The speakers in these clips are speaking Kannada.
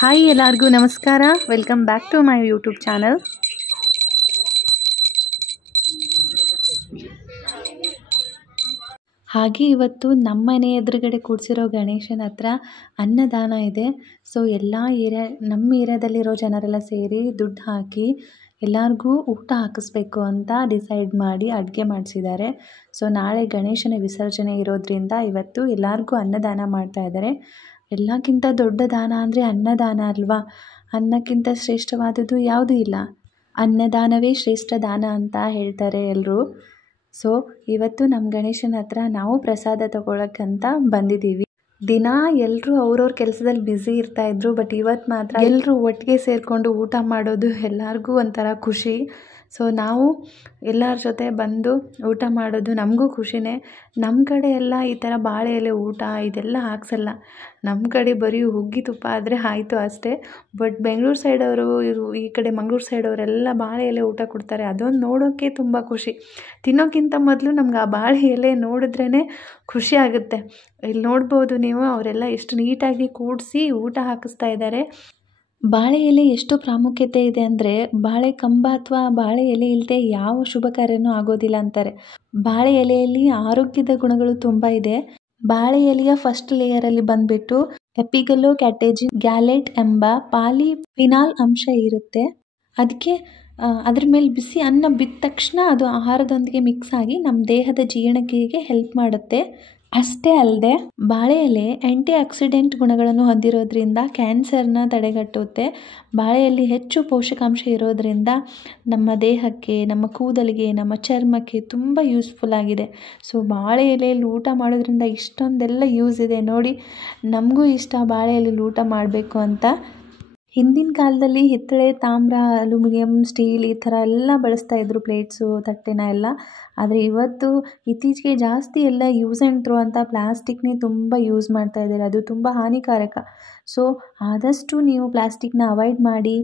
ಹಾಯ್ ಎಲ್ಲರಿಗೂ ನಮಸ್ಕಾರ. Welcome back to my YouTube channel. ಹಾಗೆ ಇವತ್ತು ನಮ್ಮ ಮನೆ ಎದುರುಗಡೆ ಕೂಡಿಸಿರೋ ಗಣೇಶನ ಹತ್ರ ಅನ್ನದಾನ ಇದೆ. ಸೊ ನಮ್ಮ ಏರಿಯಾದಲ್ಲಿರೋ ಜನರೆಲ್ಲ ಸೇರಿ ದುಡ್ಡು ಹಾಕಿ ಎಲ್ಲರಿಗೂ ಊಟ ಹಾಕಿಸ್ಬೇಕು ಅಂತ ಡಿಸೈಡ್ ಮಾಡಿ ಅಡುಗೆ ಮಾಡಿಸಿದ್ದಾರೆ. ಸೊ ನಾಳೆ ಗಣೇಶನ ವಿಸರ್ಜನೆ ಇರೋದ್ರಿಂದ ಇವತ್ತು ಎಲ್ಲರಿಗೂ ಅನ್ನದಾನ ಮಾಡ್ತಾ ಇದ್ದಾರೆ. ಎಲ್ಲಕ್ಕಿಂತ ದೊಡ್ಡ ದಾನ ಅಂದರೆ ಅನ್ನದಾನ ಅಲ್ವಾ. ಅನ್ನಕ್ಕಿಂತ ಶ್ರೇಷ್ಠವಾದದ್ದು ಯಾವುದೂ ಇಲ್ಲ. ಅನ್ನದಾನವೇ ಶ್ರೇಷ್ಠ ದಾನ ಅಂತ ಹೇಳ್ತಾರೆ ಎಲ್ಲರೂ. ಸೊ ಇವತ್ತು ನಮ್ಮ ಗಣೇಶನ ಹತ್ರ ನಾವು ಪ್ರಸಾದ ತಗೊಳ್ಳೋಕ್ಕಂತ ಬಂದಿದ್ದೀವಿ. ದಿನ ಎಲ್ಲರೂ ಅವ್ರವ್ರ ಕೆಲಸದಲ್ಲಿ ಬ್ಯುಸಿ ಇರ್ತಾಯಿದ್ರು. ಬಟ್ ಇವತ್ತು ಮಾತ್ರ ಎಲ್ಲರೂ ಒಟ್ಟಿಗೆ ಸೇರಿಕೊಂಡು ಊಟ ಮಾಡೋದು ಎಲ್ಲರಿಗೂ ಒಂಥರ ಖುಷಿ. ಸೊ ನಾವು ಎಲ್ಲರ ಜೊತೆ ಬಂದು ಊಟ ಮಾಡೋದು ನಮಗೂ ಖುಷಿನೇ. ನಮ್ಮ ಕಡೆ ಎಲ್ಲ ಈ ಥರ ಬಾಳೆ ಎಲೆ ಊಟ ಇದೆಲ್ಲ ಹಾಕ್ಸಲ್ಲ. ನಮ್ಮ ಕಡೆ ಬರೀ ಹುಗ್ಗಿ ತುಪ್ಪ ಆದರೆ ಆಯಿತು ಅಷ್ಟೇ. ಬಟ್ ಬೆಂಗಳೂರು ಸೈಡವರು ಈ ಕಡೆ ಮಂಗಳೂರು ಸೈಡವರೆಲ್ಲ ಬಾಳೆ ಎಲೆ ಊಟ ಕೊಡ್ತಾರೆ. ಅದೊಂದು ನೋಡೋಕ್ಕೆ ತುಂಬ ಖುಷಿ. ತಿನ್ನೋಕ್ಕಿಂತ ಮೊದಲು ನಮ್ಗೆ ಆ ಬಾಳೆ ಎಲೆ ನೋಡಿದ್ರೇ ಖುಷಿ ಆಗುತ್ತೆ. ಇಲ್ಲಿ ನೋಡ್ಬೋದು ನೀವು, ಅವರೆಲ್ಲ ಎಷ್ಟು ನೀಟಾಗಿ ಕೂಡಿಸಿ ಊಟ ಹಾಕಿಸ್ತಾ ಇದ್ದಾರೆ. ಬಾಳೆ ಎಲೆ ಎಷ್ಟು ಪ್ರಾಮುಖ್ಯತೆ ಇದೆ ಅಂದರೆ, ಬಾಳೆ ಕಂಬ ಅಥವಾ ಬಾಳೆ ಎಲೆ ಇಲ್ಲದೆ ಯಾವ ಶುಭ ಕಾರ್ಯನೂ ಆಗೋದಿಲ್ಲ ಅಂತಾರೆ. ಬಾಳೆ ಎಲೆಯಲ್ಲಿ ಆರೋಗ್ಯದ ಗುಣಗಳು ತುಂಬ ಇದೆ. ಬಾಳೆ ಎಲೆಯ ಫಸ್ಟ್ ಲೇಯರಲ್ಲಿ ಬಂದುಬಿಟ್ಟು ಎಪಿಗಲೋ ಕ್ಯಾಟೇಜಿನ್ ಗ್ಯಾಲೆಟ್ ಎಂಬ ಪಾಲಿಫಿನಾಲ್ ಅಂಶ ಇರುತ್ತೆ. ಅದಕ್ಕೆ ಅದ್ರ ಮೇಲೆ ಬಿಸಿ ಅನ್ನ ಬಿದ್ದ ತಕ್ಷಣ ಅದು ಆಹಾರದೊಂದಿಗೆ ಮಿಕ್ಸ್ ಆಗಿ ನಮ್ಮ ದೇಹದ ಜೀರ್ಣಕ್ರಿಯೆಗೆ ಹೆಲ್ಪ್ ಮಾಡುತ್ತೆ. ಅಷ್ಟೇ ಅಲ್ಲದೆ ಬಾಳೆ ಎಲೆ ಆ್ಯಂಟಿ ಆಕ್ಸಿಡೆಂಟ್ ಗುಣಗಳನ್ನು ಹೊಂದಿರೋದ್ರಿಂದ ಕ್ಯಾನ್ಸರ್ನ ತಡೆಗಟ್ಟುತ್ತೆ. ಬಾಳೆಯಲ್ಲಿ ಹೆಚ್ಚು ಪೋಷಕಾಂಶ ಇರೋದರಿಂದ ನಮ್ಮ ದೇಹಕ್ಕೆ, ನಮ್ಮ ಕೂದಲಿಗೆ, ನಮ್ಮ ಚರ್ಮಕ್ಕೆ ತುಂಬ ಯೂಸ್ಫುಲ್ ಆಗಿದೆ. ಸೊ ಬಾಳೆ ಎಲೆಯಲ್ಲಿ ಊಟ ಮಾಡೋದ್ರಿಂದ ಇಷ್ಟೊಂದೆಲ್ಲ ಯೂಸ್ ಇದೆ ನೋಡಿ. ನಮಗೂ ಇಷ್ಟ ಬಾಳೆ ಎಲೆಯಲ್ಲಿ ಊಟ ಮಾಡಬೇಕು ಅಂತ. ಹಿಂದಿನ ಕಾಲದಲ್ಲಿ ಹಿತ್ತಳೆ, ತಾಮ್ರ, ಅಲ್ಯೂಮಿನಿಯಂ, ಸ್ಟೀಲ್ ಈ ಥರ ಎಲ್ಲ ಬಳಸ್ತಾಯಿದ್ರು, ಪ್ಲೇಟ್ಸು, ತಟ್ಟೆನ ಎಲ್ಲ. ಆದರೆ ಇವತ್ತು ಇತ್ತೀಚೆಗೆ ಜಾಸ್ತಿ ಎಲ್ಲ ಯೂಸ್ ಆ್ಯಂಡ್ ಥ್ರೋ ಅಂತ ಪ್ಲಾಸ್ಟಿಕ್ನೇ ತುಂಬ ಯೂಸ್ ಮಾಡ್ತಾ ಇದ್ದಾರೆ. ಅದು ತುಂಬ ಹಾನಿಕಾರಕ. ಸೊ ಆದಷ್ಟು ನೀವು ಪ್ಲಾಸ್ಟಿಕ್ನ ಅವಾಯ್ಡ್ ಮಾಡಿ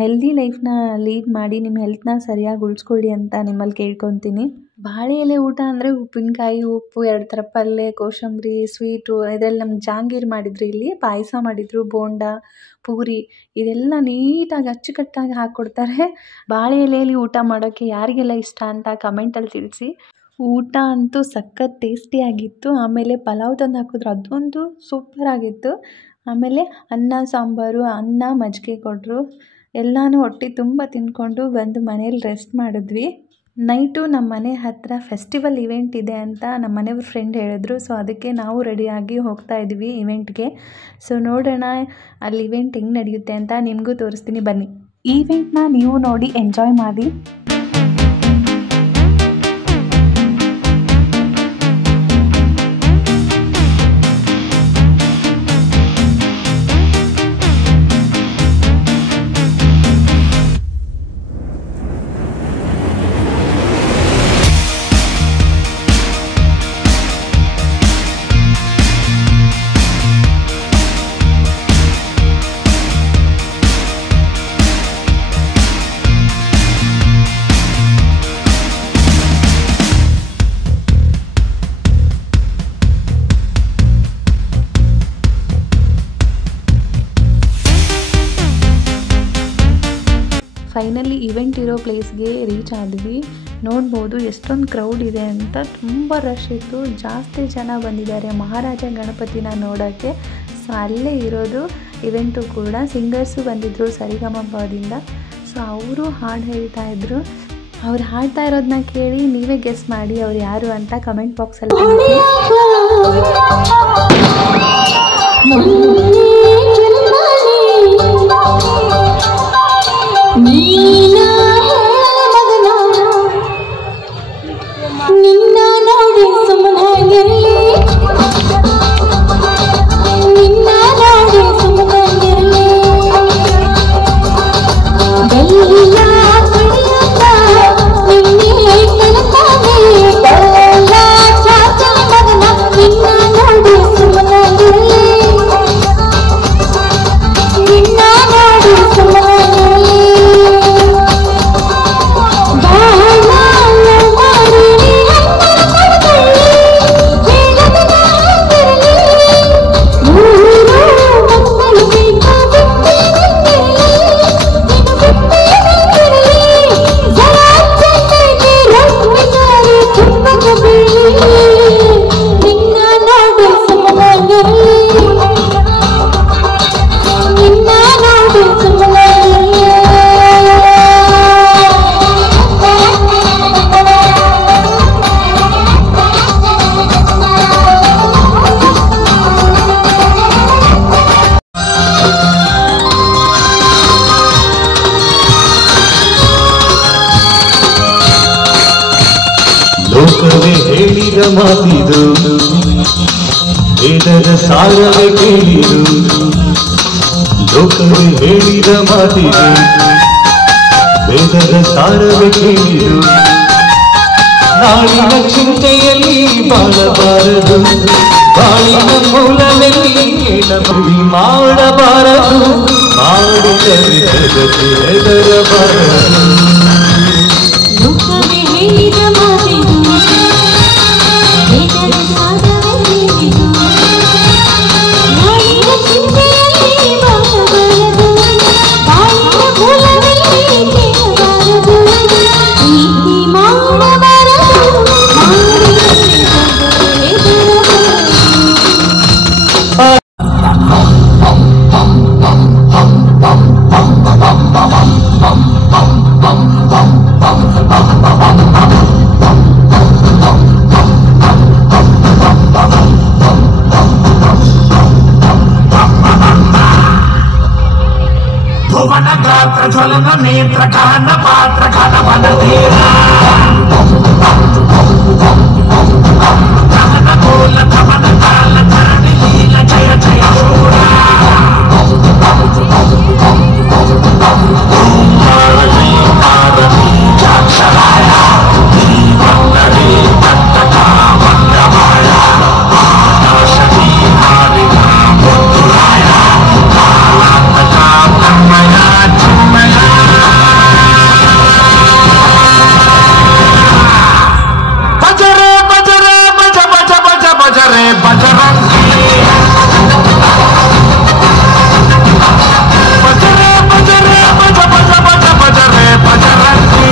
ಹೆಲ್ದಿ ಲೈಫ್ನ ಲೀಡ್ ಮಾಡಿ ನಿಮ್ಮ ಹೆಲ್ತ್ನ ಸರಿಯಾಗಿ ಉಳಿಸ್ಕೊಳ್ಳಿ ಅಂತ ನಿಮ್ಮಲ್ಲಿ ಕೇಳ್ಕೊತೀನಿ. ಬಾಳೆ ಎಲೆ ಊಟ ಅಂದರೆ ಉಪ್ಪಿನಕಾಯಿ, ಉಪ್ಪು, 2 ಥರ ಪಲ್ಯ, ಕೋಸಂಬರಿ, ಸ್ವೀಟು ಇದೆಲ್ಲ ನಮ್ಗೆ ಜಾಂಗೀರು ಮಾಡಿದ್ರು, ಇಲ್ಲಿ ಪಾಯಸ ಮಾಡಿದರು, ಬೋಂಡ, ಪೂರಿ ಇದೆಲ್ಲ ನೀಟಾಗಿ ಅಚ್ಚುಕಟ್ಟಾಗಿ ಹಾಕ್ಕೊಡ್ತಾರೆ. ಬಾಳೆ ಎಲೆಯಲ್ಲಿ ಊಟ ಮಾಡೋಕ್ಕೆ ಯಾರಿಗೆಲ್ಲ ಇಷ್ಟ ಅಂತ ಕಮೆಂಟಲ್ಲಿ ತಿಳಿಸಿ. ಊಟ ಅಂತೂ ಸಖತ್ ಟೇಸ್ಟಿಯಾಗಿತ್ತು. ಆಮೇಲೆ ಪಲಾವ್ ತಂದು ಹಾಕಿದ್ರು, ಅದೊಂದು ಸೂಪರಾಗಿತ್ತು. ಆಮೇಲೆ ಅನ್ನ ಸಾಂಬಾರು, ಅನ್ನ ಮಜ್ಜಿಗೆ ಕೊಟ್ಟರು. ಎಲ್ಲನೂ ಹೊಟ್ಟೆ ತುಂಬ ತಿಂದ್ಕೊಂಡು ಬಂದು ಮನೇಲಿ ರೆಸ್ಟ್ ಮಾಡಿದ್ವಿ. ನೈಟು ನಮ್ಮ ಮನೆ ಹತ್ತಿರ ಫೆಸ್ಟಿವಲ್ ಇವೆಂಟ್ ಇದೆ ಅಂತ ನಮ್ಮ ಮನೆಯವ್ರ ಫ್ರೆಂಡ್ ಹೇಳಿದ್ರು. ಸೊ ಅದಕ್ಕೆ ನಾವು ರೆಡಿಯಾಗಿ ಹೋಗ್ತಾ ಇದ್ವಿ ಇವೆಂಟ್ಗೆ. ಸೊ ನೋಡೋಣ ಅಲ್ಲಿ ಇವೆಂಟ್ ಹೆಂಗೆ ನಡೆಯುತ್ತೆ ಅಂತ ನಿಮಗೂ ತೋರಿಸ್ತೀನಿ, ಬನ್ನಿ. ಈವೆಂಟ್ನ ನೀವು ನೋಡಿ ಎಂಜಾಯ್ ಮಾಡಿ. ಫೈನಲಿ ಇವೆಂಟ್ ಇರೋ ಪ್ಲೇಸ್ಗೆ ರೀಚ್ ಆದ್ವಿ. ನೋಡ್ಬೋದು ಎಷ್ಟೊಂದು ಕ್ರೌಡ್ ಇದೆ ಅಂತ. ತುಂಬ ರಶ್ ಇತ್ತು, ಜಾಸ್ತಿ ಜನ ಬಂದಿದ್ದಾರೆ ಮಹಾರಾಜ ಗಣಪತಿನ ನೋಡೋಕ್ಕೆ. ಸೊ ಅಲ್ಲೇ ಇರೋದು ಇವೆಂಟು ಕೂಡ. ಸಿಂಗರ್ಸು ಬಂದಿದ್ದರು ಸರಿಗಮಪದಿಂದ. ಸೊ ಅವರು ಹಾಡು ಹೇಳ್ತಾ ಇದ್ರು. ಅವ್ರು ಹಾಡ್ತಾ ಇರೋದನ್ನ ಕೇಳಿ ನೀವೇ ಗೆಸ್ ಮಾಡಿ ಅವ್ರು ಯಾರು ಅಂತ ಕಮೆಂಟ್ ಬಾಕ್ಸಲ್ಲಿ ನಿನ್ನ ನೋಡಿ ಸುಮ್ಮನಾಗಿರಲಿ, ನಿನ್ನ ನೋಡಿ ಸುಮ್ಮನಾಗಿರಲಿ, ಬೆಲ್ಲ ಕುಡಿಯುತ್ತ ನಿನ್ನೆ ಕನಸಾಗಿ ಬೆಲ್ಲ ಚಾಚನ ಮಗನ, ನಿನ್ನ ನೋಡಿ ಸುಮ್ಮನಾಗಿರಲಿ. ಮಾತಿದು ವೇದದ ಸಾರವೇ ಕೇಳಿದು ಲೋಕವೇ ಹೇಳಿದ ಮಾತಿದು ವೇದದ ಸಾರವೇ ಕೇಳಿದು ನಾಳಿನ ಚಿಂತೆಯಲ್ಲಿ ಬಾಳಬಾರದು ಬಾಳಿನ ಮೂಲದಲ್ಲಿ ಕೇಳಬಡಿ ಮಾಡಬಾರದು ಮಾಡಿದರೆ ಜಗತ್ತು ಹೆದರಬಾರದು ಲೋಕವೇ ಹೇಳಿದ ಮಾತಿದು ವೇದದ ಸಾರವೇ ಕೇಳಿದು ನಾಳಿನ ಚಿಂತೆಯಲ್ಲಿ ಬಾಳಬಾರದು ಬಾಳಿನ ಮೂಲದಲ್ಲಿ ಕೇಳಬಾರದು ಪ್ರೀತಿ ಮಾಡಬಾರದು ಮಾಡಿದರೆ ಭುವನ ಗಾತ್ರ ಜ್ವಲನ ನೇತ್ರ ಕಾನ ಪಾತ್ರ ಕನ ಮನಧೀರ ಕಹನ ಕೋಲ ಕಮನ ಕಾಲ ಧರಣಿ ಲೀಲ ಜಯ ಜಯ ಶೂರ ಕ್ಷರಾಯ ವಂದರಿ ದತ್ತಕ ವಂದಮಾಯ ನಾಶಿ ಹಾರಿನ ಮುತ್ತುರಾಯ ಕಾಲಾಂತಕ ತನ್ಮಯ ಚಿನ್ಮಯ ಬಜರೆ ಬಜರೆ ಬಜ ಬಜ ಬಜ ಬಜರೆ ಬಜರಂಗಿ ಬಜರೆ ಬಜರೆ ಬಜ ಬಜ ಬಜ ಬಜರೆ ಬಜರಂಗಿ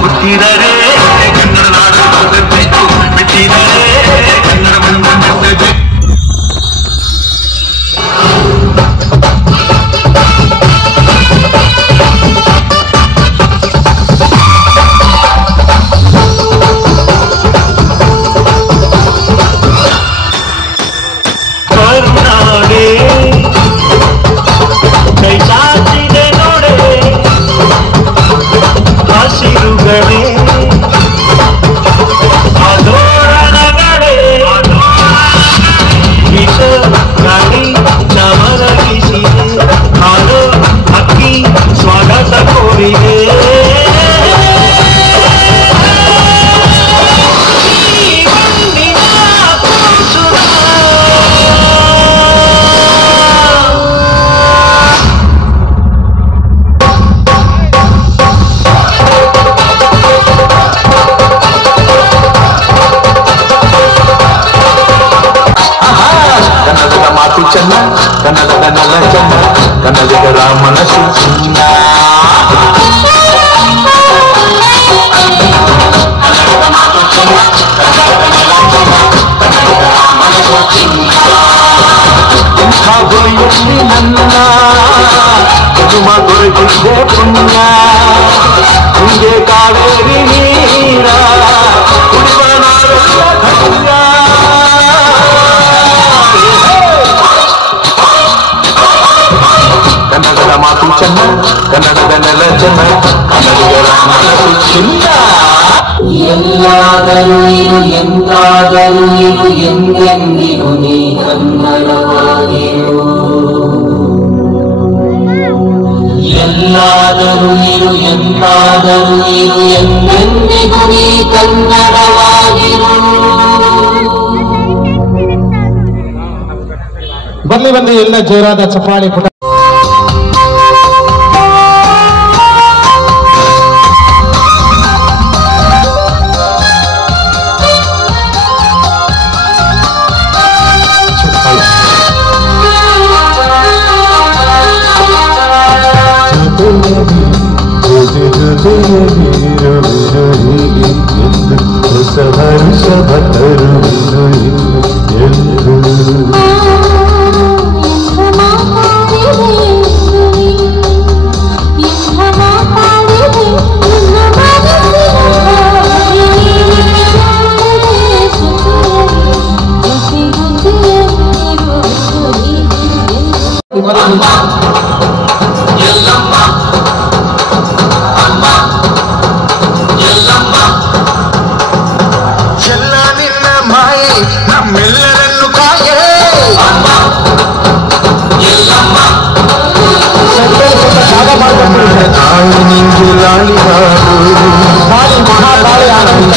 ಹುಟ್ಟಿದರೆ ಕನ್ನಡ ನಾಡು ಬೇಕು ಬಿಟ್ಟಿದರೆ ಕನ್ನಡ ಬಂದ ಕರುನಾಡೆ ಕೈ ಚಾಚಿದೆ ನೋಡೆ ಹಸಿರುಗಳೇ ಆದೋರಣಗಳೇ ವಿಷ ಗಾಳಿ ಚಮರಗಿಸಿದೆ ಹಾಡು ಹಕ್ಕಿ ಸ್ವಾಗತ ಕೋರಿದೆ ಕನ್ನಡದ ಮಾತು ಚೆನ್ನ ಕನ್ನಡದ ನೆಲ ಚೆನ್ನ ಕನ್ನಡಿಗರ ಮನಸ್ಸು ಚಿನ್ನ ಕನ್ನಡದ ಮಾತು ಚೆನ್ನ ಕನ್ನಡದ ನೆಲ ಚೆನ್ನ ಕನ್ನಡಿಗರ ಮನಸ್ಸು ಚಿನ್ನ ಇಂಥ ಗುರಿಯಲ್ಲಿ ನನ್ನ ಕುಟುಂಬ ದೊರೆತಿದ್ದೆ ಪುಣ್ಯ ಹಿಂಗೆ ಕಾವೇರಿ ನೀರ ಕುಡಿವ ನಾಡುಗಳ ಧನ್ಯ ಕನ್ನಡದ ಮಾತು ಚೆನ್ನ ಕನ್ನಡದ ನೆಲ ಚೆನ್ನ ಕನ್ನಡಿಗರ ಮನಸ್ಸು ಚಿನ್ನ ಎಲ್ಲಾದರೂ ಇರು ಎಂದಾದರೂ ಇರು ಎಂದೆಂದಿಗೂ ನೀ ಕನ್ನಡವಾಗಿರು ಎಲ್ಲಾದರೂ ಇರು ಎಂದಾದರೂ ಇರು ಎಂದೆಂದಿಗೂ ನೀ ಕನ್ನಡವಾಗಿರು ಬರ್ಲಿ ಬಂದು ಎಲ್ಲ ಜೋರಾದ ಚಪ್ಪಾಳೆ ಪುಟ ಹೊಸ ಹರ್ಷ ಭತ್ತರು ಎಂದು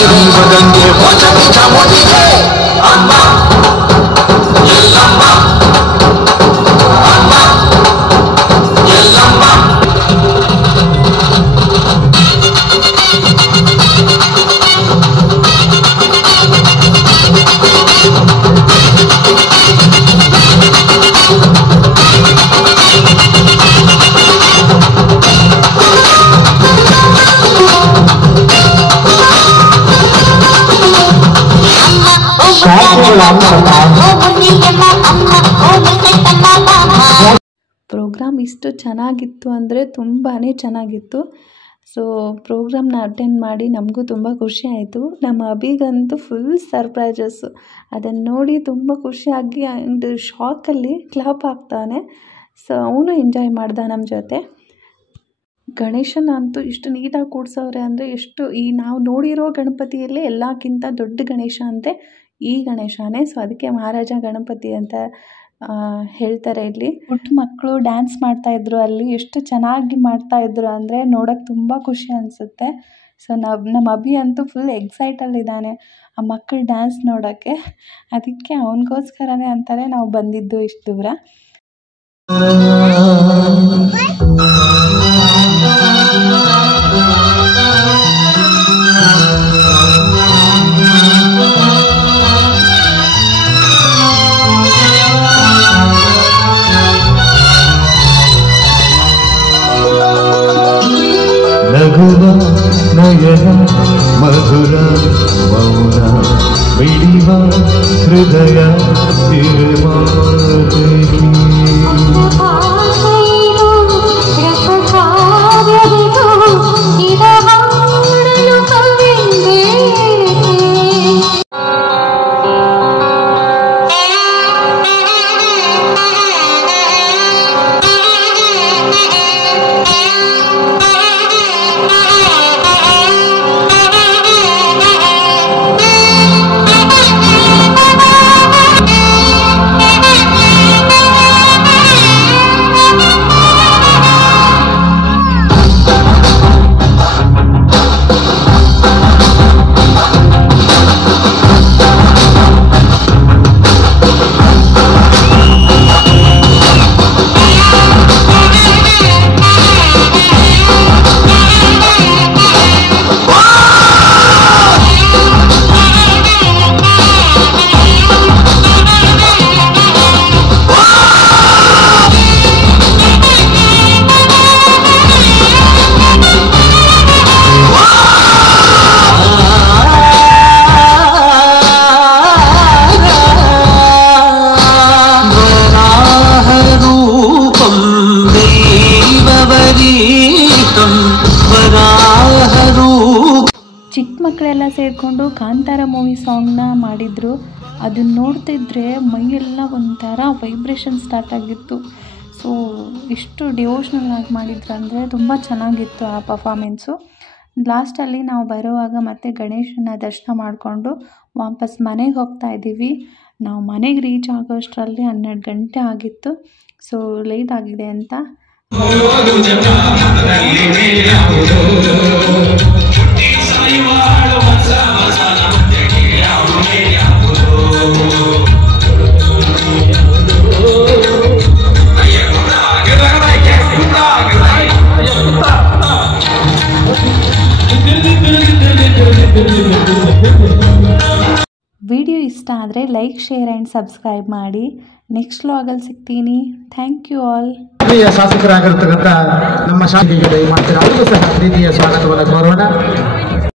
ಶಿವಗಂಗೆ ಭೋಜನಿ ಚಾಮುಂಡಿಗೆ ಅಮ್ಮ ಎಲ್ಲಮ್ಮ ಅಮ್ಮ ಎಲ್ಲಮ್ಮ ಪ್ರೋಗ್ರಾಮ್ ಇಷ್ಟು ಚೆನ್ನಾಗಿತ್ತು ಅಂದರೆ ತುಂಬಾ ಚೆನ್ನಾಗಿತ್ತು. ಸೊ ಪ್ರೋಗ್ರಾಮ್ನ ಅಟೆಂಡ್ ಮಾಡಿ ನಮಗೂ ತುಂಬ ಖುಷಿ ಆಯಿತು. ನಮ್ಮ ಅಭಿಗಂತೂ ಫುಲ್ ಸರ್ಪ್ರೈಸಸ್ಸು. ಅದನ್ನು ನೋಡಿ ತುಂಬ ಖುಷಿಯಾಗಿ ಆ್ಯಂಡ್ ಶಾಕಲ್ಲಿ ಕ್ಲಾಪ್ ಆಗ್ತಾನೆ. ಸೊ ಅವನು ಎಂಜಾಯ್ ಮಾಡ್ದ ನಮ್ಮ ಜೊತೆ. ಗಣೇಶನ ಅಂತೂ ಇಷ್ಟು ನೀಟಾಗಿ ಕೂಡ್ಸವ್ರೆ ಅಂದರೆ ಎಷ್ಟು ನಾವು ನೋಡಿರೋ ಗಣಪತಿಯಲ್ಲೇ ಎಲ್ಲಕ್ಕಿಂತ ದೊಡ್ಡ ಗಣೇಶ ಅಂದರೆ ಈ ಗಣೇಶನೇ. ಸೊ ಅದಕ್ಕೆ ಮಹಾರಾಜ ಗಣಪತಿ ಅಂತ ಹೇಳ್ತಾರೆ. ಇಲ್ಲಿ ಪುಟ್ಟ ಮಕ್ಕಳು ಡ್ಯಾನ್ಸ್ ಮಾಡ್ತಾಯಿದ್ರು. ಅಲ್ಲಿ ಎಷ್ಟು ಚೆನ್ನಾಗಿ ಮಾಡ್ತಾಯಿದ್ರು ಅಂದರೆ ನೋಡೋಕ್ಕೆ ತುಂಬ ಖುಷಿ ಅನಿಸುತ್ತೆ. ಸೊ ನಮ್ಮ ಅಭಿ ಅಂತೂ ಫುಲ್ ಎಕ್ಸೈಟಲ್ಲಿದ್ದಾನೆ ಆ ಮಕ್ಕಳು ಡ್ಯಾನ್ಸ್ ನೋಡೋಕ್ಕೆ. ಅದಕ್ಕೆ ಅವನಿಗೋಸ್ಕರನೇ ಅಂತಾರೆ ನಾವು ಬಂದಿದ್ದು ಇಷ್ಟು ದೂರ. ನಗುವ ನಯನ ಮಧುರ ಮೌನ ಮಿಡಿವ ಹೃದಯ ಚಿಕ್ಕ ಮಕ್ಕಳೆಲ್ಲ ಸೇರಿಕೊಂಡು ಕಾಂತಾರ ಮೂವಿ ಸಾಂಗ್ನ ಮಾಡಿದರು. ಅದನ್ನು ನೋಡ್ತಿದ್ರೆ ಮೈಯೆಲ್ಲ ಒಂಥರ ವೈಬ್ರೇಷನ್ ಸ್ಟಾರ್ಟ್ ಆಗಿತ್ತು. ಸೊ ಎಷ್ಟು ಡಿವೋಷ್ನಲ್ ಆಗಿ ಮಾಡಿದ್ರು ಅಂದರೆ ತುಂಬ ಚೆನ್ನಾಗಿತ್ತು ಆ ಪರ್ಫಾಮೆನ್ಸು. ಲಾಸ್ಟಲ್ಲಿ ನಾವು ಬರುವಾಗ ಮತ್ತೆ ಗಣೇಶನ ದರ್ಶನ ಮಾಡಿಕೊಂಡು ವಾಪಸ್ ಮನೆಗೆ ಹೋಗ್ತಾ ಇದ್ದೀವಿ. ನಾವು ಮನೆಗೆ ರೀಚ್ ಆಗೋಷ್ಟರಲ್ಲಿ 12 ಗಂಟೆ ಆಗಿತ್ತು. ಸೊ ಲೇಟ್ ಆಗಿದೆ ಅಂತ ವಿಡಿಯೋ ಇಷ್ಟ ಆದರೆ ಲೈಕ್, ಶೇರ್ ಆ್ಯಂಡ್ ಸಬ್ಸ್ಕ್ರೈಬ್ ಮಾಡಿ. ನೆಕ್ಸ್ಟ್ ವ್ಲಾಗಲ್ಲಿ ಸಿಗ್ತೀನಿ. Thank you all. ಪ್ರಿಯ ಶಾಸಕರಾಗಿರ್ತಕ್ಕಂಥ ನಮ್ಮ ಶಾಸಕರಿಗೆ ದಯಮಾಡ್ತಾರೆ ಅವರಿಗೂ ಸಹ ಪ್ರೀತಿಯ ಸ್ವಾಗತವನ್ನು ಕೋರೋಣ.